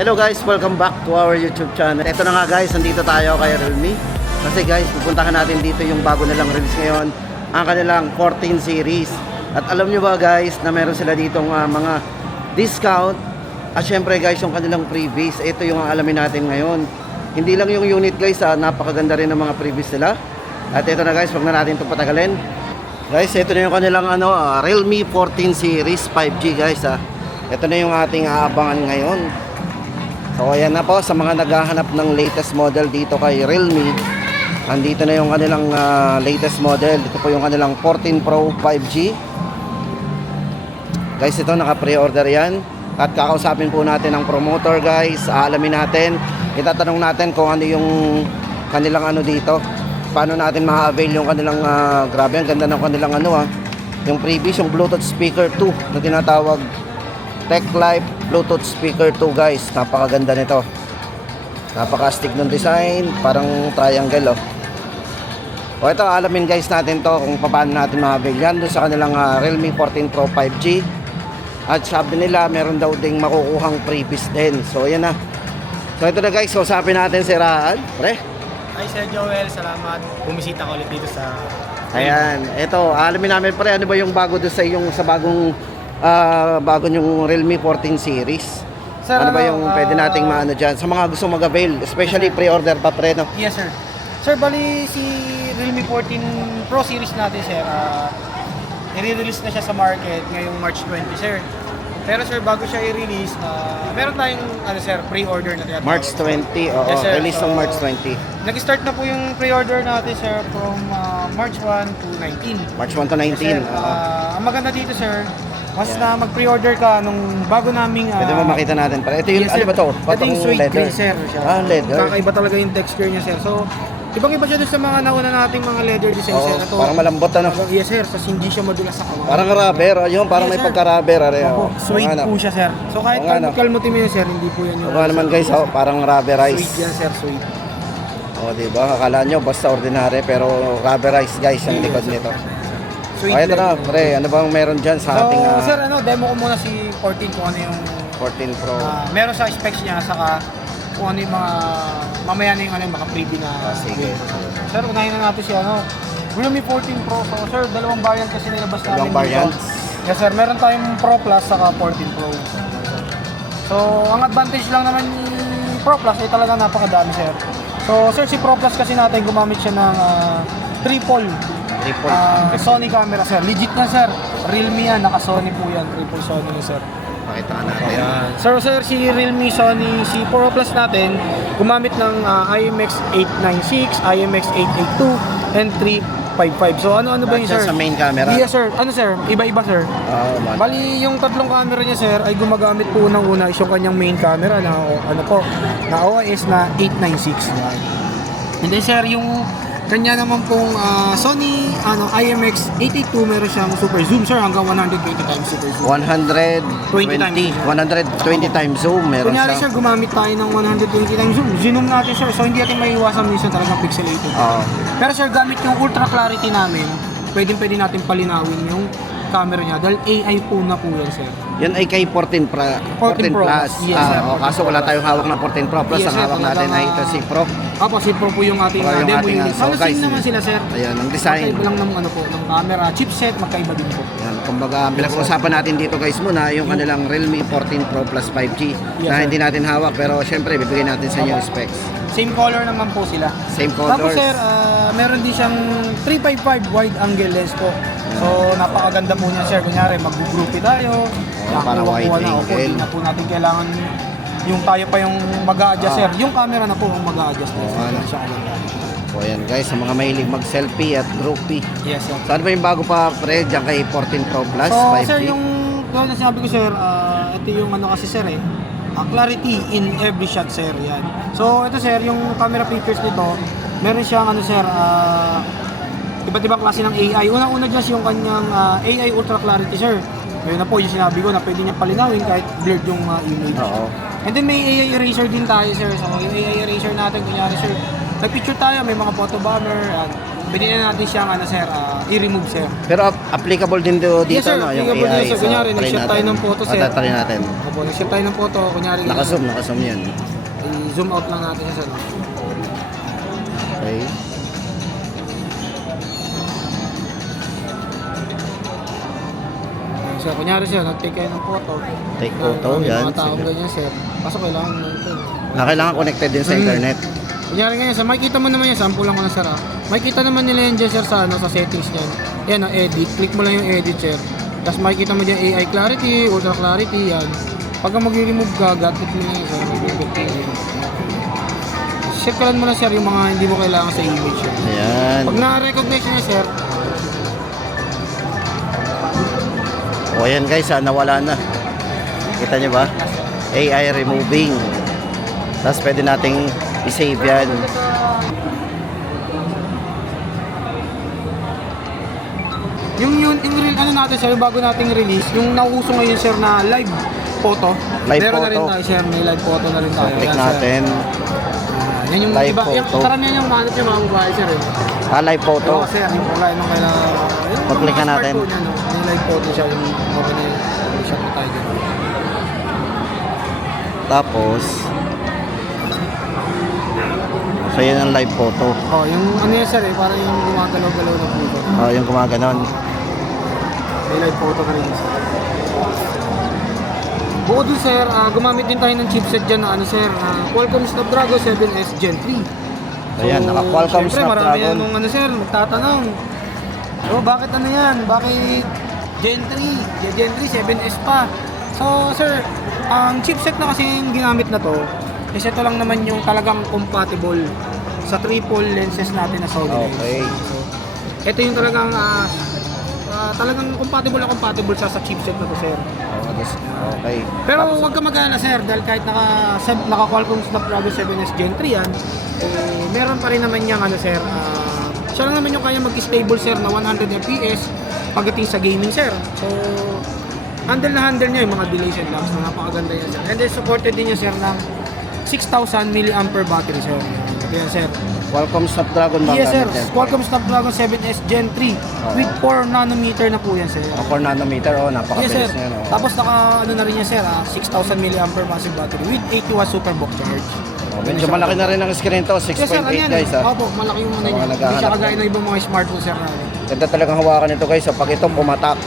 Hello guys, welcome back to our YouTube channel. Ito na nga guys, nandito tayo kay Realme. Kasi guys, pupuntahan natin dito yung bago nilang release ngayon, ang kanilang 14 series. At alam nyo ba guys, na meron sila ditong mga discount. At syempre guys, yung kanilang freebies, ito yung alamin natin ngayon. Hindi lang yung unit guys, napakaganda rin ng mga freebies nila. At ito na guys, wag na natin itong patagalin. Guys, ito na yung kanilang Realme 14 series 5G guys. Ito na yung ating aabangan ngayon. So ayan na po, sa mga naghahanap ng latest model dito kay Realme, andito na yung kanilang latest model. Ito po yung kanilang 14 Pro 5G. Guys, ito naka-pre-order yan. At kakausapin po natin ang promoter guys. Aalamin natin, itatanong natin kung ano yung kanilang dito. Paano natin ma-avail yung kanilang grabe, ang ganda ng kanilang yung previous, yung Bluetooth speaker 2 na tinatawag TechLife Bluetooth speaker 2 guys. Napakaganda nito. Napaka-astig ng design, parang triangle O ito, alamin guys natin to kung paano natin ma-avail yan doon sa kanilang Realme 14 Pro 5G. At sabi nila meron daw ding makukuhang previous din. So ayan na. So ito na guys, usapin natin si Raan. Pre. Hi Sir Joel, salamat. Bumisita ka ulit dito sa... Ayan, ito, alamin namin pre, ano ba yung bago doon sa yung sa bagong yung Realme 14 series? Sir, ano ba yung pwede nating maano dyan sa mga gusto mag-avail, especially pre-order pa pre, no? Yes sir. Sir, bali si Realme 14 Pro series natin sir, i-release na siya sa market ngayong March 20 sir. Pero sir, bago siya i-release, meron tayong sir, pre-order na tinatawag. March 20, oo, yes, sir. release ng March 20. Nag-start na po yung pre-order natin sir from March 1 to 19. March 1 to 19. Yes, sir. Ang maganda dito sir, mas na mag-pre-order ka nung bago naming... Pwede mo makita natin para. Ito yung, yes, ano ba to? Ito yung suede green sir. Leather. Kakaiba talaga yung texture niya sir. So, ibang-iba siya doon sa mga nauna nating mga leather design sir. Ito, parang malambot yes sir, so hindi siya madulas sa kawan. Parang rubber, ayun, parang yes, may pagka-rubber. Suede po siya sir. So kahit kalmutin mo yun sir, hindi po yan yung... naman guys, parang rubberized. Suede yan sir, suede. Diba? Akala nyo basta ordinary pero rubberized guys ang likod nito. Ito na, pre, ano bang meron dyan sa ating... sir, demo ko muna si 14 kung ano yung... 14 Pro. Meron sa specs niya, saka kung ano yung mga... Mamaya na yung mga freebie na... Sige. Sir, unahin na natin si Realme 14 Pro. So, sir, dalawang variant kasi nilabas namin. Dalawang variant? Yes, sir. Meron tayong Pro Plus saka 14 Pro. So, ang advantage lang naman ni Pro Plus ay talaga napakadami, sir. So, sir, si Pro Plus kasi natin gumamit siya ng triple Sony camera, sir. Legit na, sir. Realme yan. Naka-Sony po yan. Triple Sony, sir. Pakita natin. Sir, si Realme Sony, si Pro Plus natin, gumamit ng IMX896, IMX882, and 355. So, ano ba yun, sir? Sa main camera? Yes, sir. Sir? Iba-iba, sir. Bali, yung tatlong camera niya, sir, ay gumagamit po ng una is yung kanyang main camera na, na OIS na 896. And then, sir, yung kanya naman pong Sony IMX882, meron siyang super zoom sir, hanggang 120 times super zoom. 120 times zoom meron kunyari siya. Sir, gumamit tayo ng 120 times zoom. Zoom natin sir, so hindi natin maiiwasan minsan talagang pixelated. Pero sir, gamit yung ultra clarity namin, pwede natin palinawin yung camera niya dahil AI po na po yan sir. Yan ay kay 14 Plus. Yes, sir. Kaso wala tayong hawak na 14 Pro Plus. Yes, ang sir, hawak natin ay ito si Pro. Si Pro po yung ating demo unit. So guys, naman sila sir. Ayan, ang design. Magkaiba lang ng camera, chipset, magkaiba din po. Yan, kumbaga, pinag-uusapan natin dito guys muna yung kanilang Realme 14 Pro Plus 5G na hindi natin hawak pero syempre bibigyan natin sa inyo yung specs. Same color naman po sila. Same colors. Tapos sir, meron din siyang 355 wide angle lens po. So napakaganda po niya sir. Kunyari mag-groupie tayo. Para wide angle. Hindi na po natin kailangan yung tayo pa yung mag-a-adjust sir. Yung camera na po ang mag-a-adjust. Ayan guys, sa mga mahilig mag-selfie at groupie. Yes sir. So ano ba yung bago pa pre dyan kay 14 Pro Plus 5G? Sir, yung na sinabi ko sir, ito yung kasi sir clarity in every shot sir, yan. So ito sir, yung camera features nito, meron siyang sir, iba't ibang klase ng AI. Unang-una dyan yung kanyang AI ultra clarity sir. Ngayon na po yung sinabi ko na pwede niya palinawin kahit blurred yung image. And then may AI eraser din tayo sir. So yung AI eraser natin, kunyari sir, nag-picture tayo, may mga photo bomber, pwede na natin siyang ano sir, i-remove sir. Pero applicable din dito, Yes, sir. no, yung Applicable AI. din, sir. Kunyari, nag-share tayo ng photo, sir. Try natin. Opo, nag-share tayo ng photo, kunyari Naka-zoom yan. i-zoom out lang natin siya sir. Okay. Sir, kunyari sir, nag-take kayo ng photo. Take photo, May yan. mga taong Sige. ganyan sir. Kaso kailangan mo ito. Kailangan connected din sa internet. Kunyari ngayon, sir, makikita mo naman yan, sample lang ko na sir makikita naman nila yan dyan sir sa, sa settings niyan. Yan ang edit, click mo lang yung edit sir. Tapos makikita mo dyan AI clarity, ultra clarity, yan. Pagka mag-remove ka, click mo lang yan sir. Circlean mo na sir yung mga hindi mo kailangan sa image sir. Ayan. Pag na-recognize niya sir, O ayan guys, nawala na. Kita nyo ba? AI removing. Tapos pwede nating i-save yan. yung ano natin sir, yung bago nating release, yung nauuso ngayon sir na live photo. Live Meron na rin photo. tayo sir, may live photo na rin So, tayo. click Yan, sir. natin. Yan yung Live iba, yung photo. karamihan yung manot yung mga babae sir eh. Live photo. Oo sir, yung kulay nung kailangan. Yung Pag-click mga na natin. smartphone yan, no? May live photo siya, yung mga na shot na tayo dyan. Tapos, so yan ang live photo. Oh, yung ano yan sir eh, parang yung gumagalaw-galaw na photo. Yung gumaganon. May live photo ka rin sir. Bukod dun sir, gumamit din tayo ng chipset dyan na ano sir, Qualcomm Snapdragon 7S Gen 3. Ayan, naka-Qualcomm syempre, marami Snapdragon. yan nung ano sir, magtatanong. So, bakit ano yan? Bakit Gen 3? Gen 3, 7S pa. So, sir, ang chipset na kasi yung ginamit na to, is ito lang naman yung talagang compatible sa triple lenses natin na Sony lens. Okay. So, ito yung talagang talagang compatible siya sa chipset na to, sir. Okay. Pero huwag ka mag-alala sir, dahil kahit naka Qualcomm Snapdragon 7S Gen 3 yan, meron pa rin naman yung ano sir, siya lang naman yung kaya mag-stable sir na 100 FPS pagdating sa gaming sir. So, handle niya yung mga delays and lags na napakaganda yan sir. And then supported din niya sir ng 6,000 mAh battery sir. Yan sir. Qualcomm Snapdragon ba? Yes sir, gamit yan? Qualcomm Snapdragon 7S Gen 3 with 4 nanometer na po yan sir. 4 nanometer, Yes napakabilis sir. na yan. Tapos naka ano na rin yan sir, 6,000 mAh massive battery with 80 watt superbook charge. Medyo malaki na rin ang screen to, 6.8 Yes sir, ano yan? guys. Opo, malaki yung ano Sa mga niya. Hindi siya naghahanap kagaya yan. ng ibang mga smartphone sir. Ganda talagang hawakan nito guys. So, pag ito pumatak,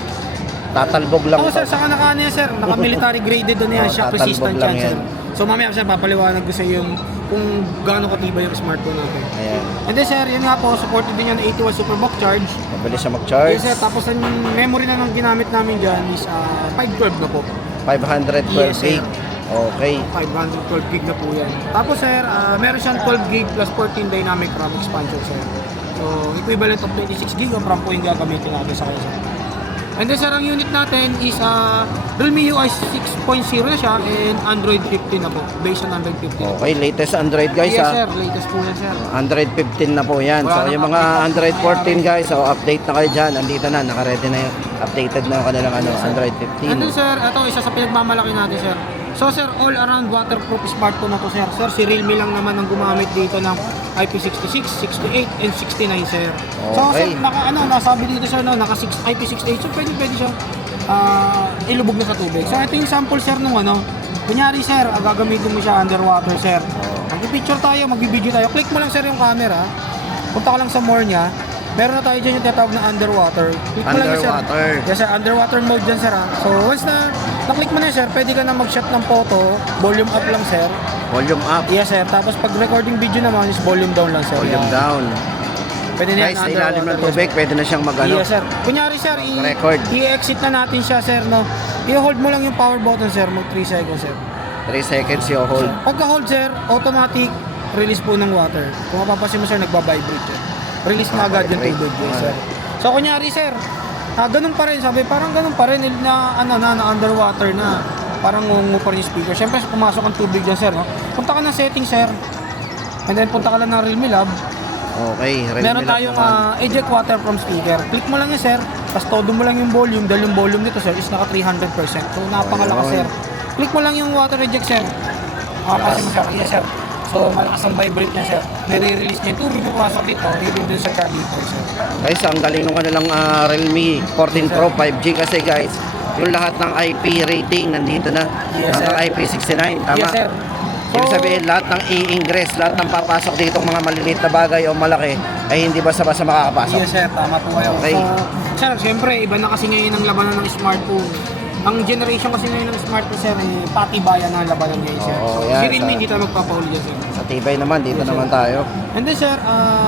tatalbog lang Oo to. sir, saka naka ano yan sir, naka military graded ano yan, shock tatalbog resistant lang yan sir. yan. So mamaya sir, papaliwanag ko sa iyo kung gaano katibay yung smartphone natin. Ayan. And then sir, yun nga po, supported din yan ng 80 watt superbook charge. Mabilis siya mag-charge. Yes sir, tapos ang memory na nang ginamit namin dyan is 512 na po. 512 Yes, sir. gig. Okay. 512 gig na po yan. Tapos sir, meron siyang 12 gig plus 14 dynamic RAM expansion sir. So, equivalent of 26 gig ang RAM po yung gagamitin natin sa kanya sir. And then sir, ang unit natin is Realme UI 6.0 na siya and Android 15 na po. Based on Android 15. Okay, latest Android guys Yes ha. sir, latest po yan sir. Android 15 na po yan. Wala So nang yung mga update. Android 14 guys, so update na kayo dyan. Andito na, naka-ready na yung updated na yung kanilang Android And then 15. sir, ito isa sa pinagmamalaki natin sir. So sir, all around waterproof smartphone na to sir. Sir, si Realme lang naman ang gumamit dito ng IP66, 68, and 69 sir. So Okay. sir, nasabi dito sir, no, naka IP68, so pwede siya ilubog na sa tubig. So ito yung sample sir nung kunyari sir, gagamitin mo siya underwater sir. Mag-picture tayo, mag-video tayo. Click mo lang sir yung camera. Punta ka lang sa more niya. Meron na tayo dyan yung tinatawag na underwater. Click mo lang yun, sir. Underwater. Yes sir, underwater mode dyan sir. So once na na-click mo na sir, pwede ka na mag-shot ng photo. Volume up lang sir. Volume up, Yes sir, tapos pag recording video naman is volume down lang sir. volume Yan. down. Pwede na Guys, yan sa ilalim ng underwater, tubig, yes, pwede na siyang sir. mag-ano. Yes sir. Kunyari sir, Record. i-exit na natin siya sir, no. I-hold mo lang yung power button sir, mag 3 seconds sir. 3 seconds yung hold. Pagka-hold sir, automatic release po ng water. Kung mapapansin mo sir, nagba-vibrate sir. Release na agad yung tubig, yes, sir. So kunyari sir, ganun pa rin, sabi parang ganun pa rin na underwater na. Parang ngungu pa rin yung speaker. Siyempre pumasok ang tubig dyan sir, no? Punta ka ng settings sir. And then punta ka lang ng Realme Lab. Okay, ready Meron tayong eject water from speaker. Click mo lang yun sir, tapos todo mo lang yung volume. Dahil yung volume nito sir is naka 300%. So napakalakas Ayun. sir. Click mo lang yung water eject sir. Kasi mo sir, yes sir. So, malakas ang vibrate niya, sir. Nire-release niya yung tubig pupasok dito, even dun sa carburetor, sir. Guys, ang galing nung kanilang Realme 14 Pro 5G kasi guys, yung lahat ng IP rating nandito na. Yes, sir. Ang IP69, tama? Yes, sir. Ibig sabihin, lahat ng i-ingress, lahat ng papasok dito mga maliliit na bagay o malaki ay hindi basta-basta makakapasok. Yes, sir. Tama po kayo. Okay. So, sir, siyempre, iba na kasi ngayon ang labanan ng smartphone. Ang generation kasi ngayon ng smartphone, sir, patibayan na ang labanan ngayon, sir. Oo, So, yan, si Realme sir. hindi tayo magpapauli dyan, sir. Sa tibay naman, dito Yes, naman sir. tayo. And then, sir,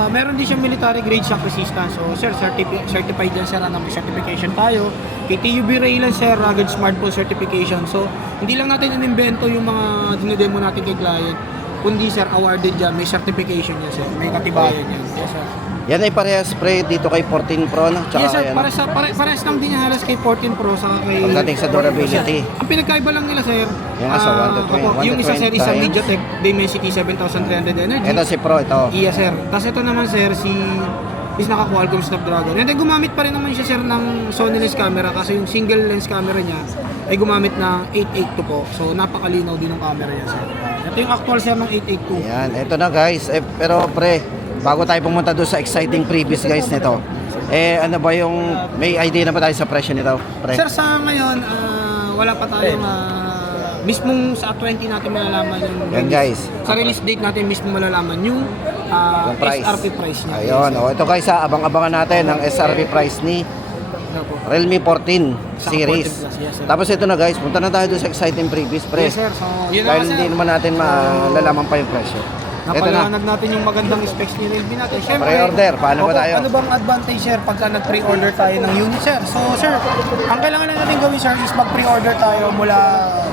meron din siyang military grade shock resistance. So, sir, certified yan, sir. May certification tayo. Kay TUV Raylan, sir, rugged smartphone certification. So, hindi lang natin inimbento yung mga dinodemo natin kay client. Kundi, sir, awarded dyan. May certification yan, sir. May katibayan yan. Yes, sir. Yan ay parehas pre dito kay 14 Pro no? Tsaka Yes, sir. kay ano. Parehas lang din yung halos kay 14 Pro sa kay... Pagdating sa durability. Ang pinagkaiba lang nila, sir. Yan nga sa 1 to 20, opo, yung 1 to isa, sir, 20 isa times. MediaTek Dimensity 7300 Energy. Ito si Pro, ito. Yes, sir. Tapos ito naman, sir, is naka-Qualcomm Snapdragon. And then gumamit pa rin naman siya, sir, ng Sony lens camera kasi yung single lens camera niya ay gumamit ng 882 po. So, napakalinaw din ng camera niya, sir. Ito yung actual, sir, ng 882. Yan, ito na guys. Pero pre, bago tayo pumunta doon sa exciting previous guys nito. Ano ba yung, may idea na ba tayo sa presyo nito? Pre? Sir, sa ngayon, wala pa tayong mismong sa 20 natin malalaman yung Yan, guys. Sa release date natin mismo malalaman yung Yung price. SRP price niya. Ayun, ito guys abang-abangan natin ang SRP price ni Ano po? Realme 14 Sa series. 14 plus, yes, sir. Tapos ito na guys, punta na tayo doon sa exciting previous pre. Yes, sir. So, yun Dahil na, hindi sir. naman natin malalaman pa yung presyo. Ito na. Napaliwanag natin yung magandang specs ni Realme natin. Siyempre, Pre-order, paano ba opo, tayo? Ano bang advantage, sir, pagka nag-pre-order tayo ng unit, sir? So, sir, ang kailangan lang natin gawin, sir, is mag-pre-order tayo mula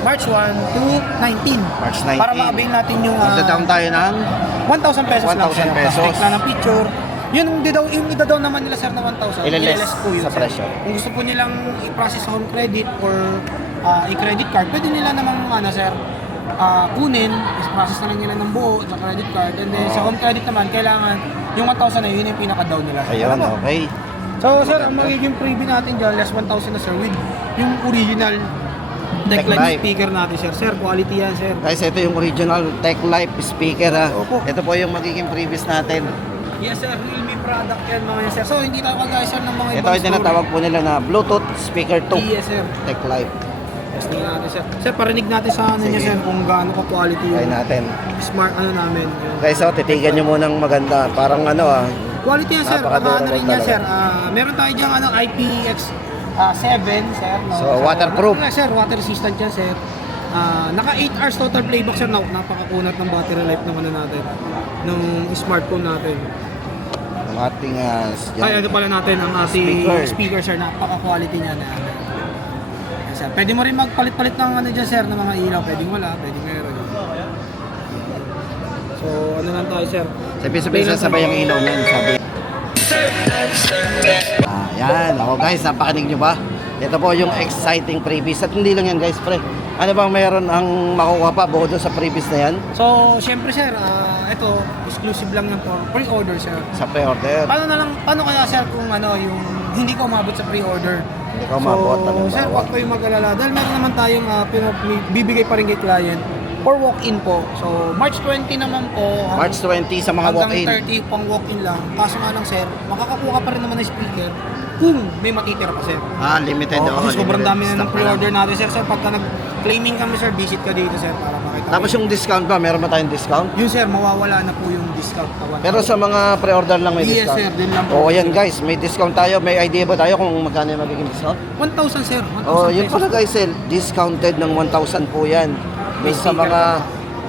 March 1 to 19. March 19. Para ma-avail natin yung Magda-down tayo ng 1,000 pesos lang, 1,000 sir. pesos. Tapos take na ng picture. Yun, yung ida-down naman nila, sir, na 1,000. Ilaless po yun, sa sir. presyo. Kung gusto po nilang i-process sa home credit or i-credit card, pwede nila namang, sir, kunin, is-process na lang nila ng buo sa credit card. And then, sa home credit naman, kailangan yung 1,000 na yun yung pinaka-down nila. Ayun, Ano po? okay. So, sir, ang magiging freebie natin dyan, less 1,000 na, sir, with yung original Tech Techline Life. speaker natin, sir. Sir, quality yan, sir. Guys, ito yung original Tech Life speaker ha. Opo. Ito po yung magiging previous natin. Yes, sir. Realme product yan, mga yan, sir. So, hindi tayo kagaya, sir, ng mga Ito ibang yung tinatawag po nila na Bluetooth speaker 2 Yes, sir. Tech Life. Testing natin, sir. Sir, parinig natin sa ano niya, Sige. sir, kung gaano ka-quality Try yung natin. smart namin. Yung Guys, titigan nyo munang maganda. Parang quality yan, sir. Napaka-durable Ano rin yan, talaga. sir. Meron tayo dyan, IPX7, sir. No? So, waterproof. Sir, water resistant yan, sir. Naka 8 hours total playback, sir. Napakakunat ng battery life ng ano natin, ng smartphone natin. ang ating Ay, ano pala natin, ang ating Speaker. speaker, sir. Napaka-quality niya na. Yes, sir. Pwede mo rin magpalit-palit ng ano dyan, sir, ng mga ilaw. Pwedeng wala, pwedeng meron. So, ano lang tayo, sir. Sabi-sabi sabay ang ilaw niyan, sabi. Yan. Ako guys, napakanig nyo ba? Ito po yung exciting previous. At hindi lang yan guys, pre. Ano bang meron ang makukuha pa bukod doon sa previous na yan? So, syempre, sir, ito, exclusive lang yan for pre-order, sir. Sa pre-order. Paano kaya, sir, kung yung hindi ko umabot sa pre-order? Hindi ka umabot, So, halimbawa. sir, huwag kayong mag-alala. Dahil meron naman tayong bibigay pa rin kay client for walk-in po. So, March 20 naman po. March 20 sa mga walk-in. Hanggang 30 pang walk-in lang. Kaso nga lang, sir, makakakuha pa rin naman ng speaker kung may matitira pa, sir. Limited Kasi sobrang limited dami na ng stock pre-order lang. natin, sir. Sir, pagka nag-claiming kami, sir, visit ka dito, sir, para makita. Tapos yung discount ba? Meron ba tayong discount? Yun, sir, mawawala na po yung discount. Pero sa mga pre-order lang may Yes, discount? sir, din lang po. Oo, yan guys, may discount tayo. May idea ba tayo kung magkano yung magiging discount? 1,000, sir. 1,000 Oh, yun pesos. pala guys, discounted ng 1,000 po yan. May Dun sa sticker mga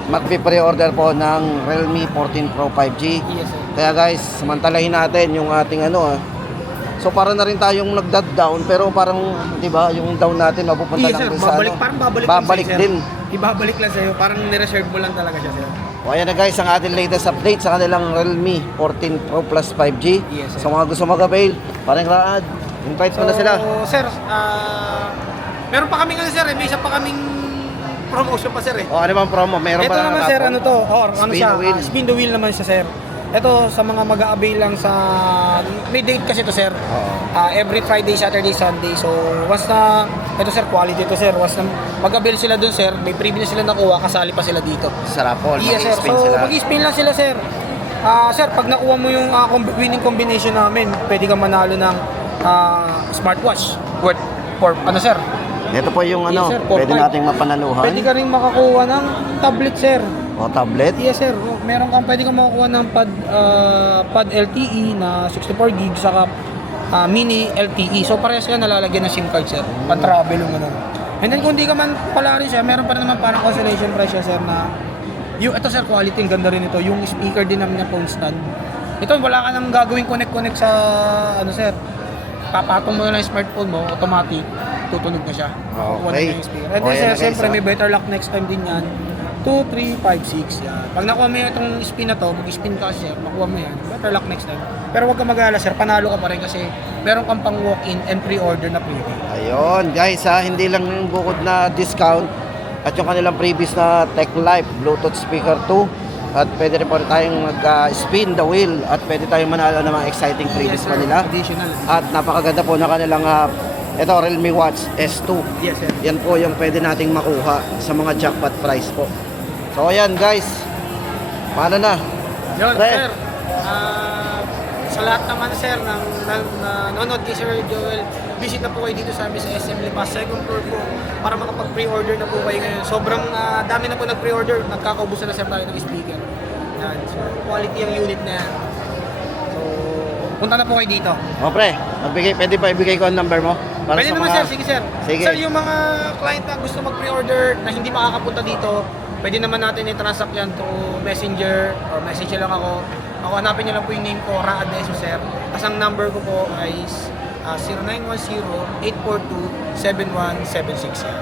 magpi-pre-order po ng Realme 14 Pro 5G. Yes, sir. Kaya guys, samantalahin natin yung ating So para na rin tayong nagda-down pero parang 'di ba, yung down natin mapupunta Yes, lang sir. din sa Parang babalik, babalik lang sa'yo, din. sir. Ibabalik lang sa'yo. Parang nireserve mo lang talaga siya, sir. O ayan na guys, ang ating latest update sa kanilang Realme 14 Pro Plus 5G. Yes, sir. Sa mga gusto mag-avail, parang Raad, invite mo na sila. Sir, meron pa kaming may isa pa kaming promotion pa, sir, eh. O ano bang promo? Meron Ito pa naman, sir, ano to? Or, Spin the wheel. Spin the wheel naman siya, sir. Ito sa mga mag-a-avail lang sa may date kasi to sir. Every Friday, Saturday, Sunday. So once na ito sir, quality to sir. Once na mag-avail sila dun sir, may freebie na sila nakuha, kasali pa sila dito. Sa raffle, Yes sir. mag-spin So sila. mag-spin lang sila sir. Sir, pag nakuha mo yung winning combination namin, pwede kang manalo ng smartwatch worth for ano sir? Ito po yung ano, Yes, sir, pwede 4-5. nating mapanaluhan. Pwede ka rin makakuha ng tablet sir. O tablet. Yes sir, pwede kang makakuha ng pad LTE na 64 GB saka mini LTE. So parehas yan nalalagyan ng SIM card sir. Pan-travel yung ano. And then kung di ka man pala rin siya, meron pa rin naman parang consolation price siya sir na ito sir, quality ang ganda rin ito. Yung speaker din namin na phone stand. Ito wala ka nang gagawing connect sa ano sir. Papatong mo na lang yung smartphone mo, automatic tutunog na siya. Makukuha na Okay. yung speaker. And O, then yan sir, na, guys, siyempre ah. may better luck next time din yan. 2, 3, 5, 6 yan. Pag nakuha mo itong spin na to, mag-spin ka kasi, makuha mo yan. Better luck next time. Pero huwag ka mag-alala sir, panalo ka pa rin kasi meron kang pang walk-in and pre-order na freebie. Ayun, guys ha, hindi lang yung bukod na discount at yung kanilang previous na Tech Life Bluetooth speaker 2 at pwede rin po tayong mag-spin the wheel at pwede tayong manalo ng mga exciting freebies Yes, pa sir. nila. Additional. At napakaganda po na kanilang ito, Realme Watch S2. Yes sir. Yan po yung pwede nating makuha sa mga jackpot price po. So ayan guys, paano na? Yun, Pre. sir. Sa lahat naman, sir, ng nanonood kay Sir Joel, visit na po kayo dito sa amin sa SM Lipas, second floor po, para makapag-pre-order na po kayo ngayon. Sobrang dami na po nag-pre-order, nagkakaubusan na sir tayo ng speaker. Yan, so quality ang unit na yan. So, punta na po kayo dito. O pre, pwede ba ibigay ko ang number mo? Para Pwede sa naman mga- sir, sige sir. Sige. Sir, yung mga client na gusto mag-pre-order na hindi makakapunta dito, pwede naman natin i-transact yan to Messenger or message lang ako. Ako, hanapin niyo lang po yung name ko, Ra Adeso sir. Tapos ang number ko po ay 0910-842-7176 yan.